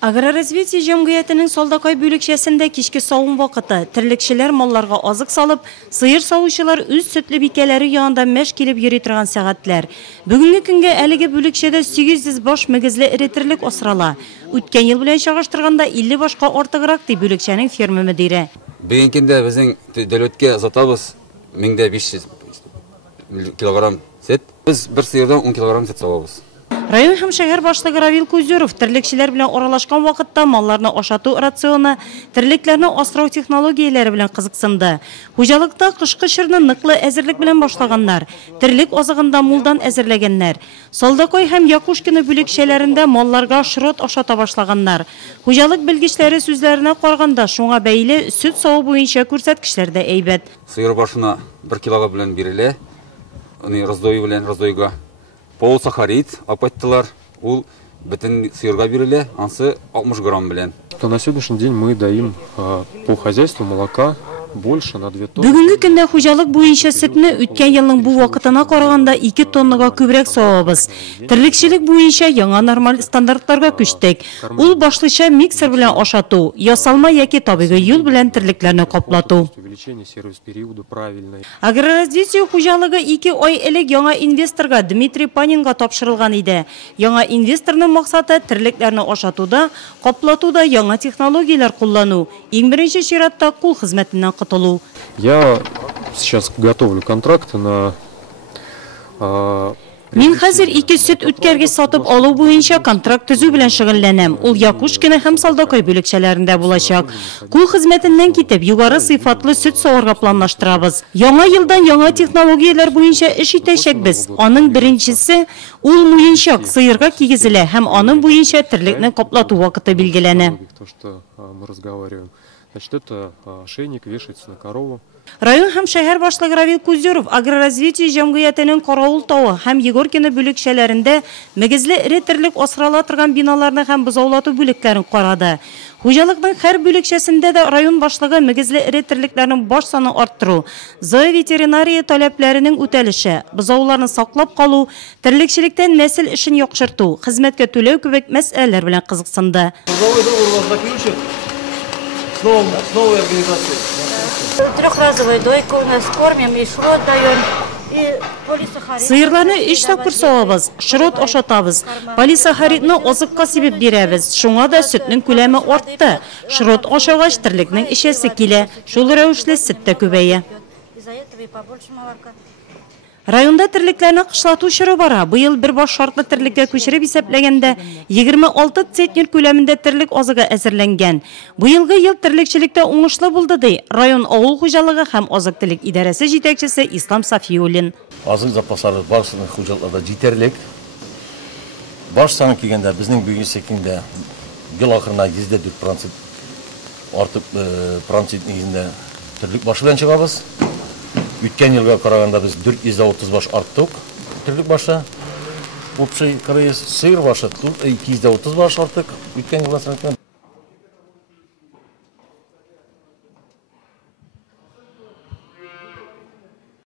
Агроразвитие җәмгыятенең Солдакай бүлекчәсендә кичке савым вакыты терлекчеләр малларга азык салып, сыер савучылар үз сөтле бикәләре янында мәш килеп йөри торган сәгатьләр. Бүгенге көнгә әлеге бүлекчәдә 800 баш мөгезле эретерлек асрала. Үткән ел белән чагыштырганда 50 башка артыграк ди бүлекчәнең ферма мөдире. Бүгенге көндә безнең дәүләткә сатабыз 1500 килограмм сөт. Без бер сыердан 10 килограмм сөт савабыз. Район һәм шәһәр башлыгы Равил Кузеров терлекчеләр белән аралашкан вакытта малларны ашату рационы, терлекләрне асрау технологияләре белән кызыксынды. Хуҗалыкта кышкы чорны ныклы әзерлек белән башлаганнар, терлек азыгында мулдан әзерләгәннәр. Солдакай һәм Якушкина бүлекчәләрендә малларга шрот ашата башлаганнар. Хуҗалык белгечләре сүзләренә караганда, шуңа бәйле сөт саву буенча күрсәткечләр дә әйбәт. Сыер башына 1 килога белән бирелә, аны раздойга полусахарид апаттылар, ул бөтен сыерга бирелә, ансы 60 грамм белән. На сегодняшний день мы даем по хозяйству молока больше на 2 тонны. Бүгенге көндә хуҗалык буенча сөтне үткән елның бу вакытына караганда 2 тоннага күбрәк савабыз. Терлекчелек буенча яңа нормаль стандартларга күчтек. Ул башлыча миксер белән ашату, ясалма яки табигый юл белән терлекләрне каплату. Увеличение сервис периода правильно. Агроразвитие хуҗалыгы 2 ай элек яңа инвесторга Дмитрий Панинга тапшырылган иде. Яңа инвесторның максаты терлекләрне ашатуда, каплатуда яңа технологияләр куллану. Иң беренче чиратта кул хезмәтеннән котылу. Я сейчас готовлю контракты на... Мин хәзер 2 сөт үткәргеч сатып алу буенча контракт төзү белән шөгыльләнәм. Ул Якушкина һәм Солдакай бүлекчәләрендә булачак. Кул хезмәтеннән китеп, югары сыйфатлы сөт саварга планлаштырабыз. Яңа елдан яңа технологияләр буенча эш итәчәкбез. Аның беренчесе ул муенчак сыерга кигезелә һәм аның буенча терлекне каплату вакыты билгеләнә. То, что мы разговариваем. Значит, это ошейник вешается на корову. Район һәм шәһәр башлыгы Равил Кузеров агроразвитие җәмгыятенең Каравыл тауы һәм Егоркина бүлекчәләрендә мөгезле эретерлек асрала торган биналарны һәм бозаулату бүлекләрен карады. Хуҗалыкның һәр бүлекчәсендә дә район башлыгы мөгезле эретерлекләрнең баш саны арттыру, зооветеринария таләпләренең үтәлеше, бозауларны саклап калу, терлекчелектән нәсел эшен яхшырту, хезмәткә түләү кебек мәсьәләләр белән кызыксынды. С новой организацией. Трехразовую дойку у нас кормим, и шрот даем, и полисахарид. Сыерларны 3 тапкыр савабыз, шрот ашатабыз, полисахаридны азыкка сибеп бирәбез. Шуңа да сөтнең күләме артты. Шрот ашагач терлекнең эчәсе килә. Шул рәвешле сөт тә күбәя. Из-за этого и побольше молока. Районда терлекләрне кышлату чоры бара. Быел бер баш шартлы терлеккә күчереп исәпләгәндә 26 центнер күләмендә терлек азыгы әзерләнгән. Быелгы ел терлекчелектә уңышлы булды ди район авыл хуҗалыгы һәм азык-төлек идарәсе җитәкчесе Ислам Сафиуллин. Азык запаслары барысының хуҗалыкларда җитәрлек. Баш саны килгәндә безнең бүген секиндә ел ахырына 4% артып процент нигезендә терлек башы белән чыгабыз. Үткән елга караганда без 430 баш арттык. Терлек башы. Общий сыер башы 230 баш арттык. Үткән елга